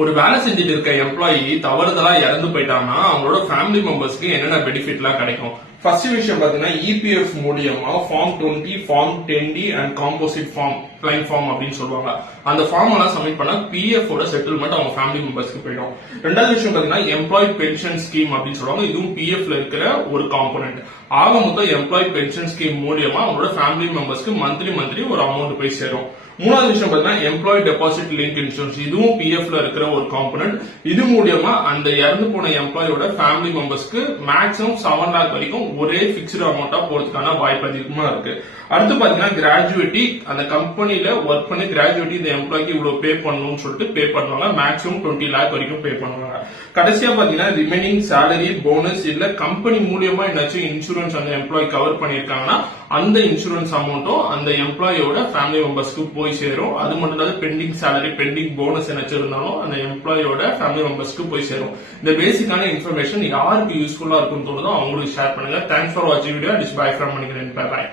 ஒரு வேலை செஞ்சுட்டு இருக்க எம்ப்ளாயி தவறுதலா இறந்து போயிட்டாங்கன்னா அவங்களோட ஃபேமிலி மெம்பர்ஸ்க்கு என்னென்ன பெனிஃபிட் எல்லாம் கிடைக்கும். ஃபர்ஸ்ட் விஷயம் பாத்தீங்கன்னா இபிஎஃப் மூலியமா form 20, form 10D and composite form, claim form அப்படின்னு சொல்லுவாங்க. அந்த ஃபார்ம் எல்லாம் சப்மிட் பண்ணா பிஎஃப் ஓட செட்டில்மெண்ட் அவங்க ஃபேமிலி மெம்பர்ஸ்க்கு போயிடும். ரெண்டாவது விஷயம் பாத்தீங்கன்னா எம்ப்ளாய் பென்ஷன் ஸ்கீம் அப்படின்னு சொல்லுவாங்க. இதுவும் பிஎஃப்ல இருக்கிற ஒரு காம்போனன்ட். ஆக மொத்தம் எம்ப்ளாய் பென்ஷன் ஸ்கீம் மூலியமா அவங்களோட ஃபேமிலி மெம்பர்ஸ்க்கு மந்த்லி ஒரு அமௌண்ட் போய் சேரும். மூணாவது விஷயம் பாத்தீங்கன்னா எம்ப்ளாய் டெபாசிட் லிங்க் இன்சூரன்ஸ். இதுவும் பிஎஃப்ல இருக்கிற ஒரு காம்பனன்ட். இது மூலியமா அந்த இறந்து போன எம்ப்ளாயோட ஃபேமிலி மெம்பர்ஸ்க்கு மேக்ஸிமம் 7 lakh வரைக்கும் ஒரே பிக்ஸ்டு அமௌண்டா போறதுக்கான வாய்ப்பு அதிகமா இருக்கு. அடுத்து பாத்தீங்கன்னா கிராஜுவேட்டி, அந்த கம்பெனில ஒர்க் பண்ணி கிராஜுவேட்டி இந்த எம்ப்ளாய்க்கு இவ்வளவு பே பண்ணணும்னு சொல்லிட்டு பே பண்ணுவாங்க. மேக்ஸிமம் 20 lakh வரைக்கும் பே பண்ணுவாங்க. கடைசியா பாத்தீங்கன்னா ரிமைனிங் சேலரி, போனஸ் இல்ல கம்பெனி மூலியமா என்னாச்சும் இன்சூரன்ஸ் அந்த எம்ப்ளாய் கவர் பண்ணிருக்காங்கன்னா அந்த இன்சூரன்ஸ் அமௌண்ட்டும் அந்த எம்ப்ளாயோட ஃபேமிலி மெம்பர்ஸ்க்கு போய் சேரும். அது மட்டும் இல்லாத பெண்டிங் சேலரி, பெண்டிங் போனஸ் என்ன இருந்தாலும் அந்த எம்ப்ளாயோட ஃபேமிலி மெம்பர்ஸ்க்கு போய் சேரும். இந்த பேசிக்கான இன்ஃபர்மேஷன் யாருக்கு யூஸ்ஃபுல்லா இருக்கும்னு தோணுதோ அவங்களுக்கு ஷேர் பண்ணுங்க. தேங்க்ஸ் ஃபார் வாட்சிங் video. This bye from Manikandan. By.